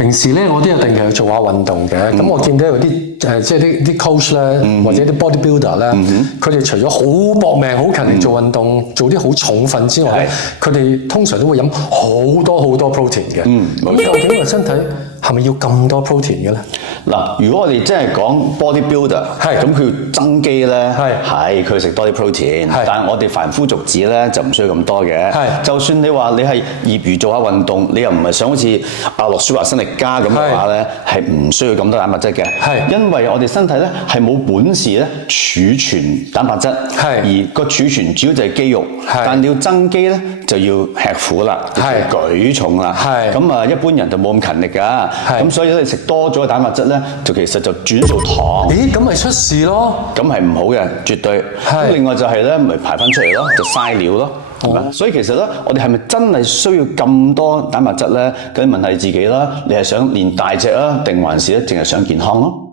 平時咧，我都有定期去做下運動嘅。咁我見到有啲即係啲 coach 咧，或者啲 bodybuilder 咧，佢哋除咗好搏命、好勤力做運動、做啲好重訓之外咧，佢哋通常都會飲好多 protein 嘅。咁究竟個身體係咪要咁多 protein 嘅咧？嗱，如果我哋真係講 bodybuilder，咁佢要增肌咧，係佢食多啲 protein，但係我哋凡夫俗子咧就唔需要咁多嘅。就算你話你係業餘做下運動，你又唔係想好似阿諾舒華辛力加咁嘅話咧，係唔需要咁多蛋白質嘅。因為我哋身體咧係冇本事咧儲存蛋白質，而個儲存主要就係肌肉。但你要增肌咧就要吃苦啦，要舉重啦。咁啊，一般人就冇咁勤力㗎。咁所以你食多咗嘅蛋白質咧，就其實就轉做糖。咦，咁咪出事咯？咁係唔好嘅，絕對。咁另外就係咧，咪排翻出嚟咯，就嘥料咯。所以其實咧，我哋係咪真係需要咁多蛋白質咧？咁問下你自己啦，你係想練大隻啊，定還是咧淨係想健康咯？